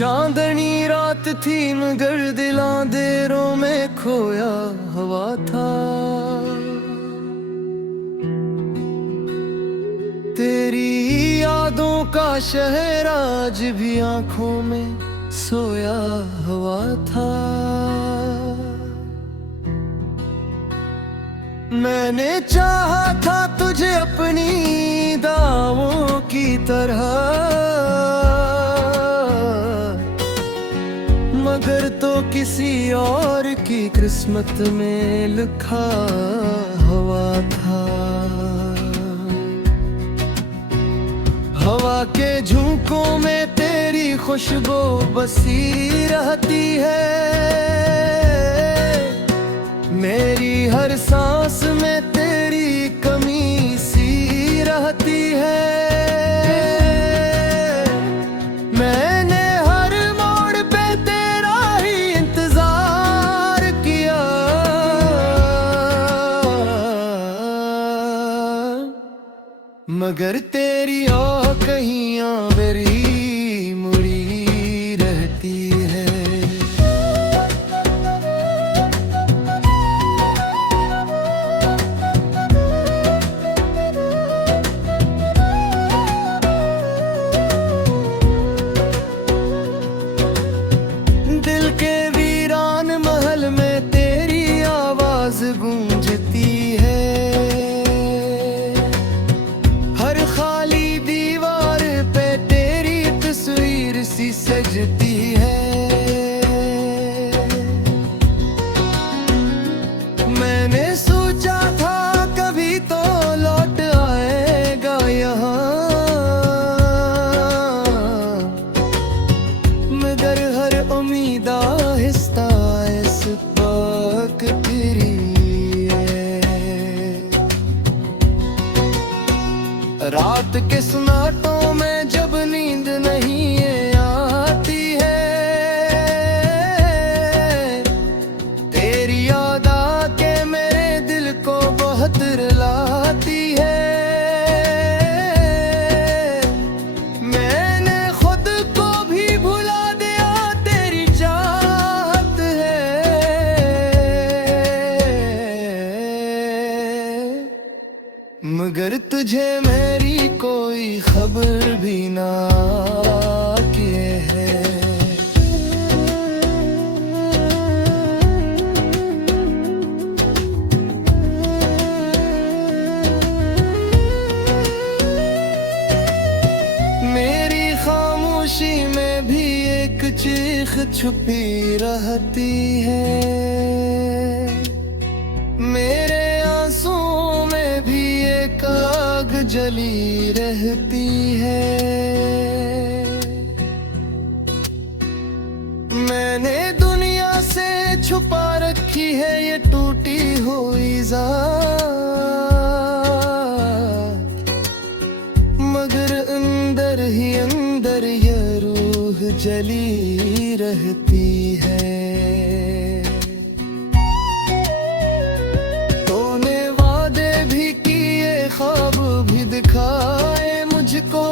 चांदनी रात थी मगर दिलां देरों में खोया हवा था। तेरी यादों का शहर आज भी आंखों में सोया हुआ था। मैंने चाहा था तुझे अपनी दावों की तरह, मगर तो किसी और की किस्मत में लिखा हुआ था। हवा के झोंकों में तेरी खुशबू बसी रहती है, मेरी हर सांस में तेरी कमी सी रहती है। मैंने हर मोड़ पे तेरा ही इंतजार किया, मगर तेरी और कहीं मेरी मुड़ी रहती है। दिल के वीरान महल में तेरी आवाज गूंजती है, हर खाली दीवार पे तेरी तस्वीर सी सजती है। मैंने सोचा था कभी तो लौट आएगा यहाँ, मगर हर उम्मीद आहिस्ता इस वक्त तेरी है। रात के सन्नाटों में जब नींद नहीं आती है, तेरी याद आके मेरे दिल को बहुत रुलाती है। मैंने खुद को भी भुला दिया तेरी चाहत है, मगर तुझे मेरी कोई खबर भी ना किए है। मेरी खामोशी में भी एक चीख छुपी रहती है, मेरे आंसुओं में भी एक आग जली रहती है। मैंने दुनिया से छुपा रखी है ये टूटी हुई ज़ात, मगर अंदर ही अंदर ये रूह जली रहती है। तूने वादे भी किए, ख्वाब भी दिखाए मुझको,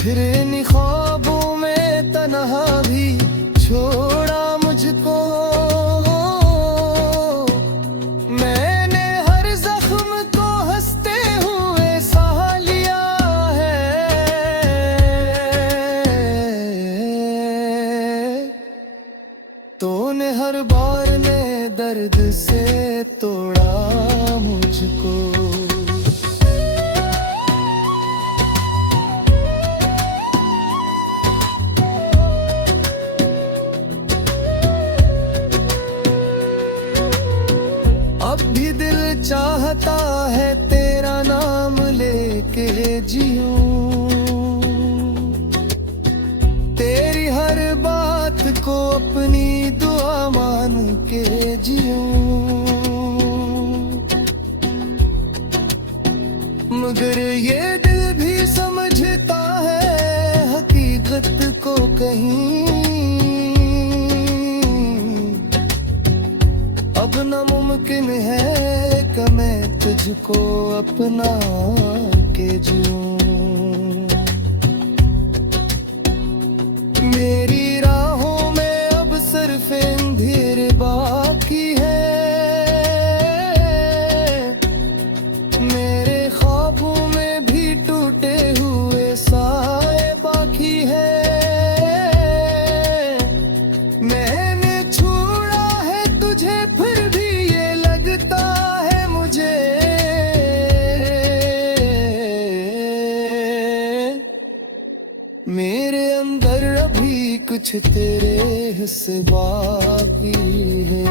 फिर इन ख्वाबों में तन्हा भी छोड़ा मुझको। मैंने हर जख्म को हंसते हुए सहा लिया है, तूने हर बार में दर्द से तोड़ा मुझको। अब भी दिल चाहता है तेरा नाम लेके जीऊं, तेरी हर बात को अपनी दुआ मान के जीऊं, मगर ये दिल भी समझता है हकीकत को कहीं, अब नामुमकिन है कि मैं तुझको अपना के जीऊं। मेरी राहों में अब सिर्फ अंधेर बाकी है, मेरे ख्वाबों में भी टूटे हुए साए बाकी है। मैंने छोड़ा है तुझे फिर भी ये लगता है मुझे, मेरे अंदर अभी कुछ तेरे हिस्से बाकी है।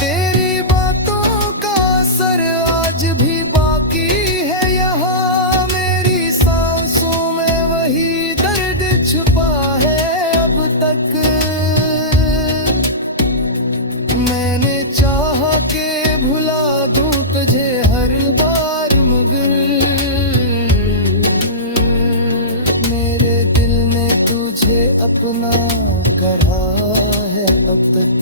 तेरी बातों का असर आज भी बाकी है यहाँ, मेरी सांसों में वही दर्द छुपा है अब तक। मैंने चाहा के भुला दूं तुझे हर बार, मगर मेरे दिल ने तुझे अपना करा है अब तक।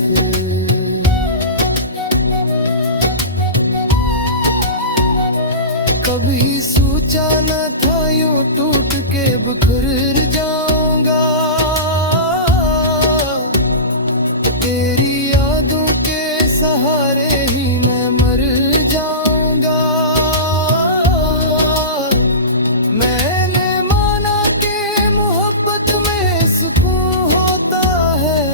कभी सोचा न था यूं टूट के बिखर जाऊंगा, तेरी यादों के सहारे ही मैं मर जाऊंगा। मैंने माना कि मोहब्बत में सुकून होता है,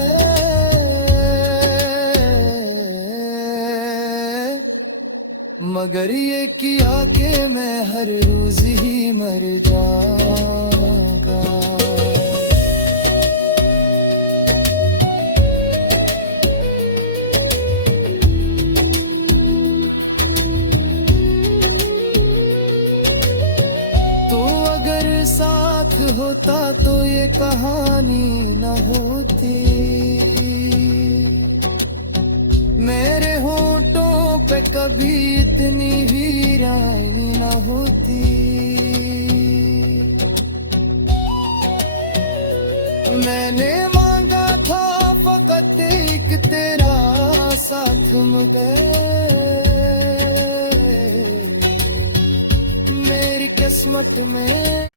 मगर ये किया कि मैं हर रोज ही मर जाऊंगा। तो अगर साथ होता तो ये कहानी न होती, मेरे होठों पे कभी इतनी वीरानी न होती। मैंने मांगा था फकत एक तेरा साथ, मगर मेरी किस्मत में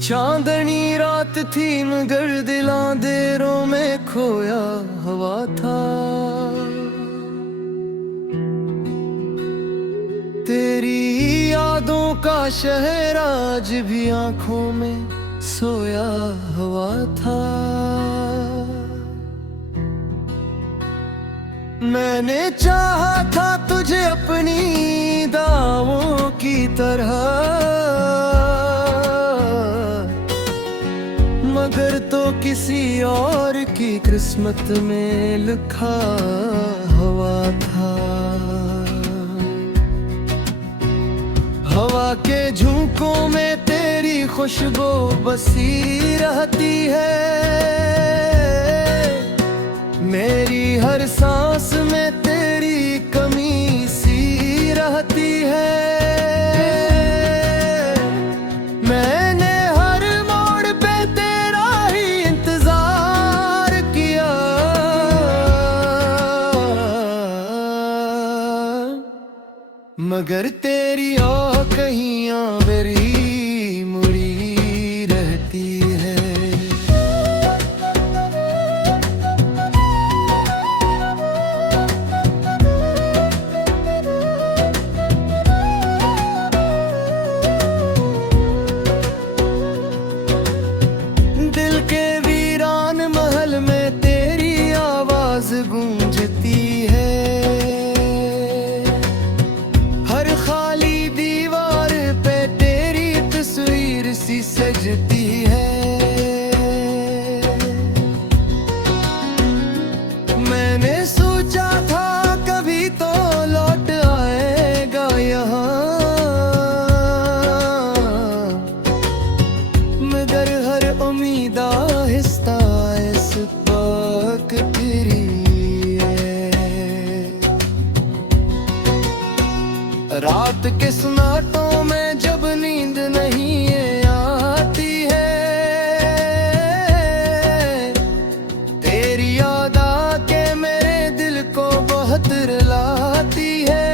चांदनी रात थी मगर दिलां देरों में खोया हवा था। तेरी यादों का शहर आज भी आंखों में सोया हुआ था। मैंने चाहा था तुझे अपनी दावों की तरह, मगर तो किसी और की किस्मत में लिखा हुआ था। हवा के झोंकों में तेरी खुशबू बसी रहती है, मेरी हर सांस में तेरी कमी सी रहती है। मैंने हर मोड़ पे तेरा ही इंतजार किया, मगर तेरी आ कहीं मेरी मुड़ी रहती है। दिल के वीरान महल में तेरी आवाज गूंजती है, हर खाली दीवार पे तेरी रात के सन्नाटों में जब नींद नहीं आती है, तेरी याद आके मेरे दिल को बहुत रुलाती है।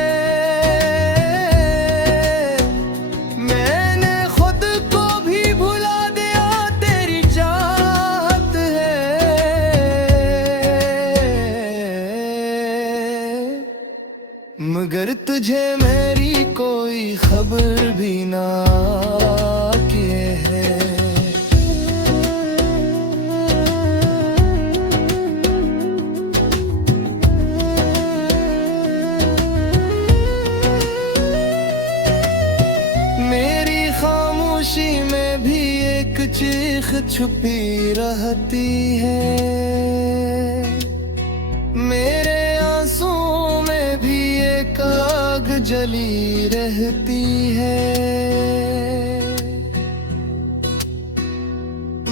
मैंने खुद को भी भुला दिया, तेरी चाहत है, मगर तुझे मेरी कोई खबर भी ना किए है। मेरी खामोशी में भी एक चीख छुपी रहती है, मेरे आंसुओं में भी एक आग जली रहती है।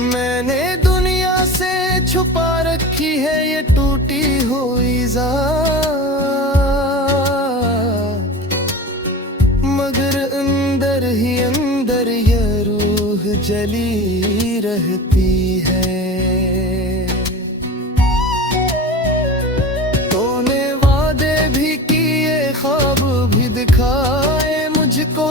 मैंने दुनिया से छुपा रखी है ये टूटी हुई ज़ात, मगर अंदर ही अंदर ये रूह जली रहती है। तूने वादे भी किए, ख्वाब भी दिखाए मुझको,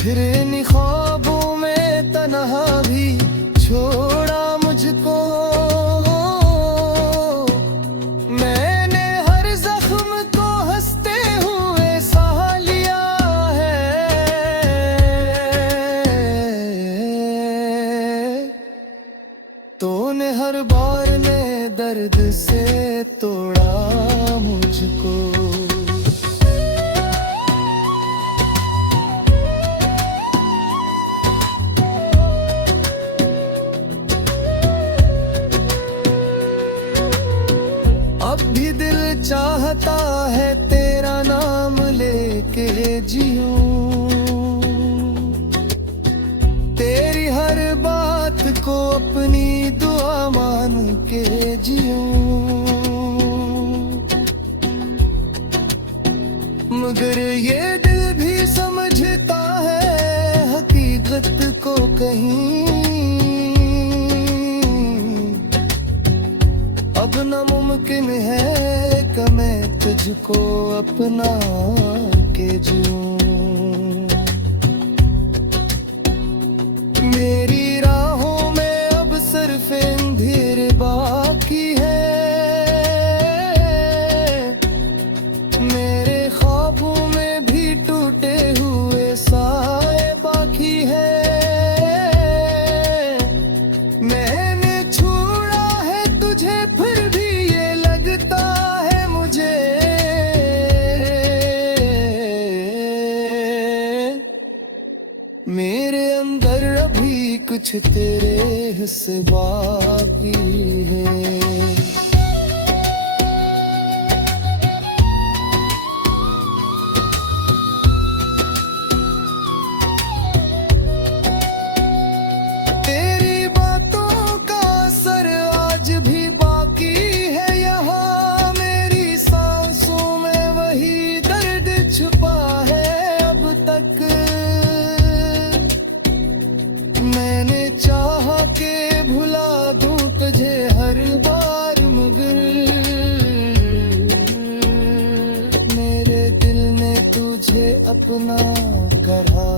फिर इन ख्वाबों में तन्हा भी छोड़ा मुझको। मैंने हर जख्म को हंसते हुए सह लिया है, तूने हर बार ने दर्द से तोड़ा मुझको। अब भी दिल चाहता है तेरा नाम लेके जीऊं, तेरी हर बात को अपनी दुआ मान के जीऊं, मगर ये दिल भी समझता है हकीकत को कहीं, अब नामुमकिन है कि मैं तुझको अपना के जीऊं। मेरी राहों में अब सिर्फ अंधेर बाकी है, मेरे ख्वाबों में भी टूटे हुए साए बाकी है। मैंने छोड़ा है तुझे, फिर भी ये लगता है मुझे, मेरे अंदर अभी कुछ तेरे हिस्से बाकी है। तेरी बातों का असर आज भी बाकी है यहाँ, मेरी सांसों में वही दर्द छुपा है अब तक। मैंने चाहा के भुला दूं तुझे हर बार, मगर मेरे दिल ने तुझे अपना करा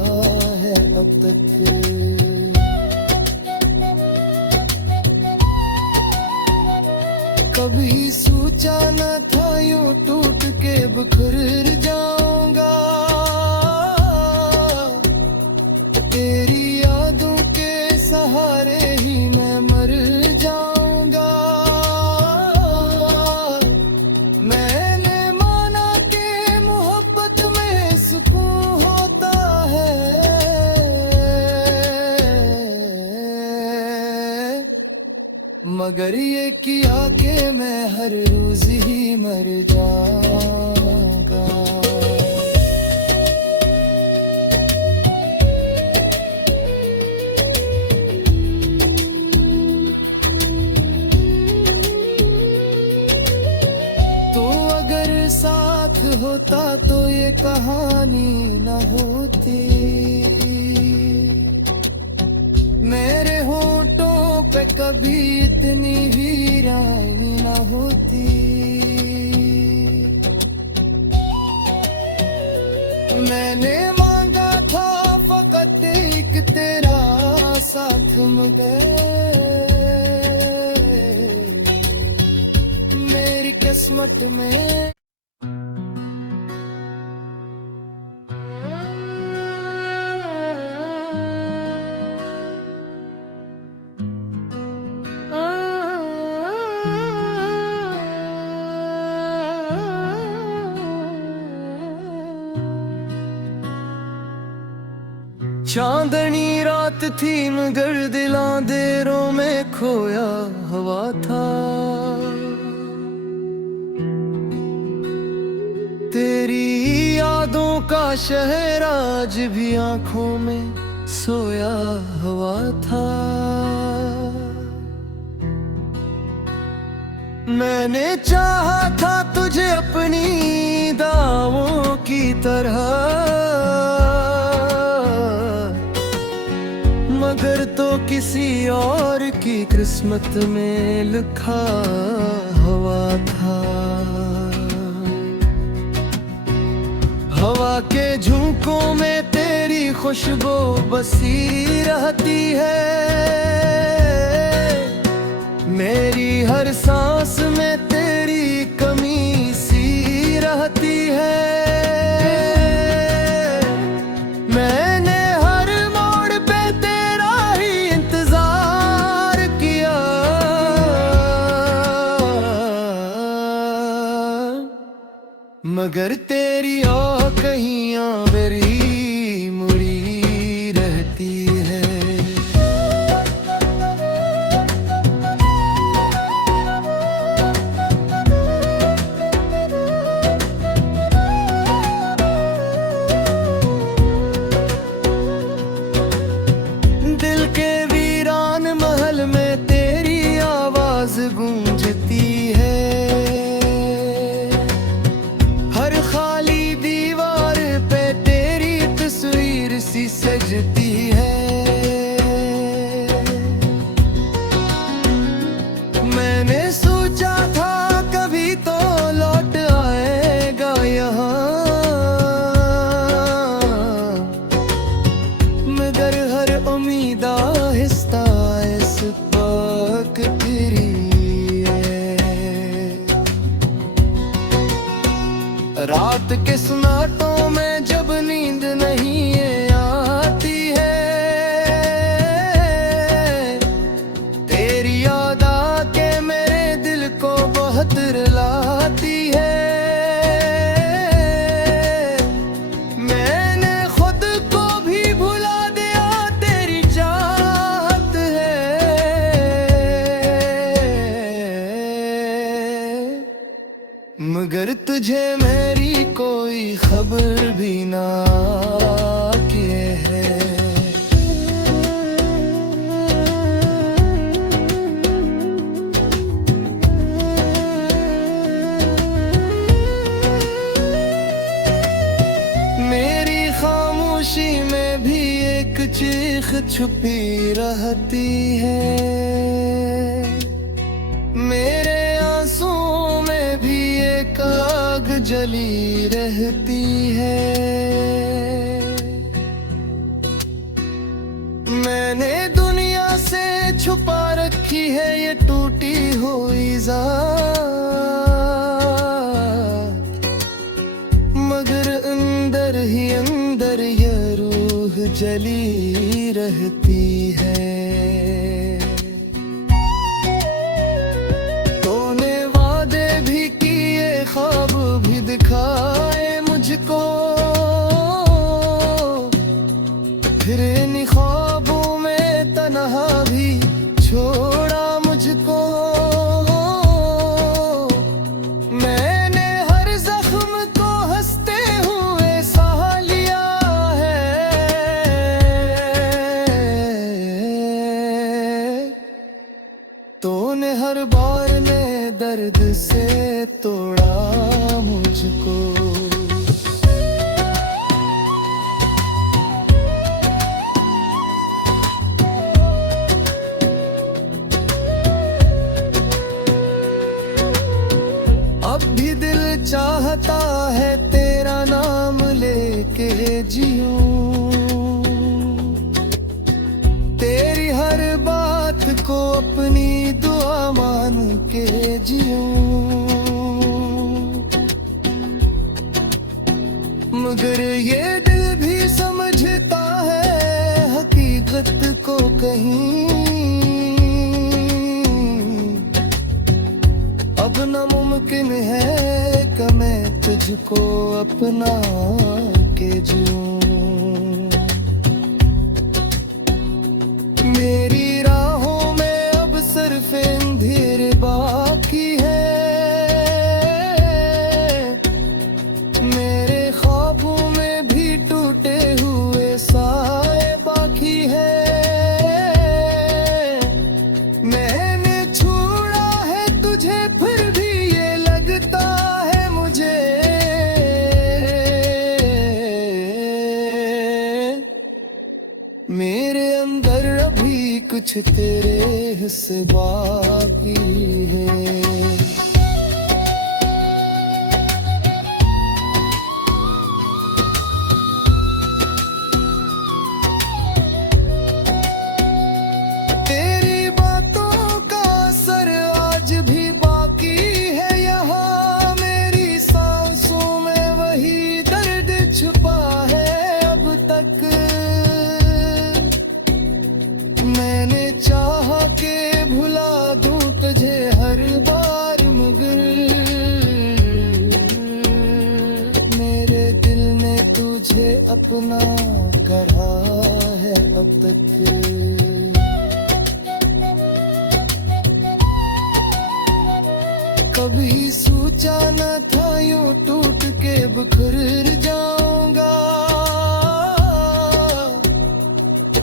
है अब तक। कभी सोचा न था यूं टूट के बिखर जाऊंगा, तेरी यादों के सहारे ही मैं मर जाऊंगा। मैंने माना कि मोहब्बत में सुकून होता है, मगर ये किया कि मैं हर रोज ही मर जाऊंगा। तो अगर साथ साथ होता तो ये कहानी न होती। मेरे होठों पे कभी इतनी वीरानी न होती। मैंने मांगा था फकत एक तेरा साथ, मगर मेरी किस्मत में चांदनी रात थी मगर दिलां देरों में खोया हुआ था। तेरी यादों का शहर आज भी आंखों में सोया हुआ था। मैंने चाहा था तुझे अपनी दावों की तरह, मगर तो किसी और की किस्मत में लिखा हुआ था। हवा के झोंकों में तेरी खुशबू बसी रहती है। मेरी हर सांस में तेरी कमी सी रहती है। मैंने हर मोड़ पे तेरा ही इंतजार किया, मगर तेरी आ कहीं मेरी मुड़ी रहती है। दिल के वीरान महल में तेरी आवाज गूंजती है। हर खाली दीवार पे तेरी तस्वीर सी सजती है। मैंने सोचा था कभी तो लौट आएगा यहाँ, मगर हर उम्मीद आहिस्ता इस वक्त तेरी है। रात के सन्नाटों में जब नींद नहीं आती है, तेरी याद आके मेरे दिल को बहुत रुलाती है। मैंने खुद को भी भुला दिया तेरी चाहत है, मगर तुझे मेरी कोई खबर भी ना किए है। मेरी खामोशी में भी एक चीख छुपी रहती है। मेरे आंसुओं में भी एक आग जली रहती है। मैंने दुनिया से छुपा रखी है ये टूटी हुई ज़ात, मगर अंदर ही अंदर ये रूह जली रहती है। तूने वादे भी किए, ख्वाब भी दिखाए मुझको, फिर इन ख्वाबों में तन्हा भी छोड़ा मुझको। मैंने हर जख्म को हंसते हुए सह लिया है। तूने हर बार में दर्द से तोड़ा मुझको। चाहता है तेरा नाम लेके जीऊं, तेरी हर बात को अपनी दुआ मान के जीऊं। मगर ये दिल भी समझता है हकीकत को कहीं, अब नामुमकिन है कि मैं तुझको अपना के जीऊं। मेरी राहों में अब सिर्फ अंधेर बाकी है, मेरे ख्वाबों में भी टूटे हुए साए बाकी है। मैंने छोड़ा है तुझे फिर भी ये लगता है मुझे, मेरे अंदर अभी कुछ तेरे हिस्से बाकी है। तेरी बातों का असर आज भी बाकी है यहाँ, मेरी सांसों में वही दर्द छुपा है अब तक। मैंने चाहा के भुला दूं तुझे हर बार, मगर मेरे दिल ने तुझे अपना करा है अब तक। कभी सोचा न था यूं टूट के बिखर जाऊंगा,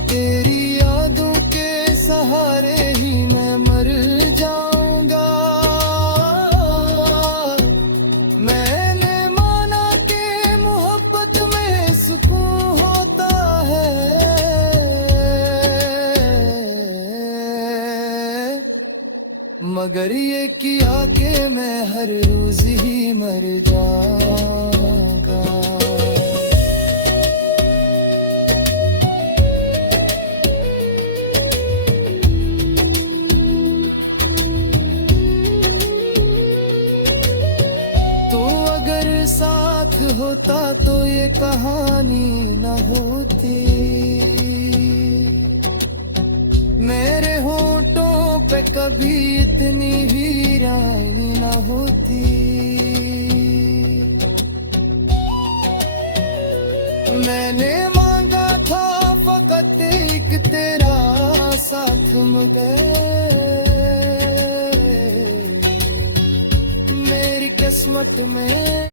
तेरी यादों के सहारे ही मैं मर जाऊंगा। मैंने माना कि मोहब्बत में सुकून होता है, मगर ये किया कि मैं हर रोज ही मर जाऊंगा। तो अगर साथ होता तो ये कहानी न होती, मेरे होठों पे कभी इतनी वीरानी न होती। मैंने मांगा था फकत एक तेरा साथ, मगर मेरी किस्मत में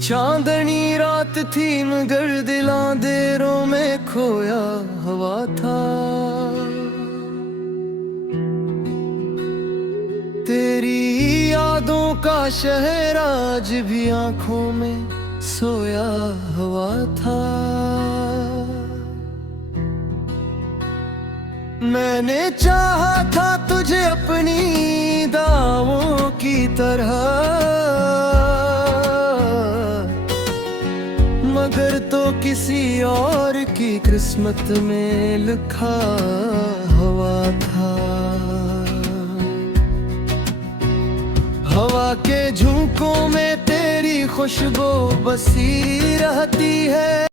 चांदनी रात थी मगर दिलां देरों में खोया हवा था। तेरी यादों का शहर आज भी आंखों में सोया हुआ था। मैंने चाहा था तुझे अपनी दावों की तरह, मगर तो किसी और की किस्मत में लिखा हुआ था। हवा के झोंकों में तेरी खुशबू बसी रहती है।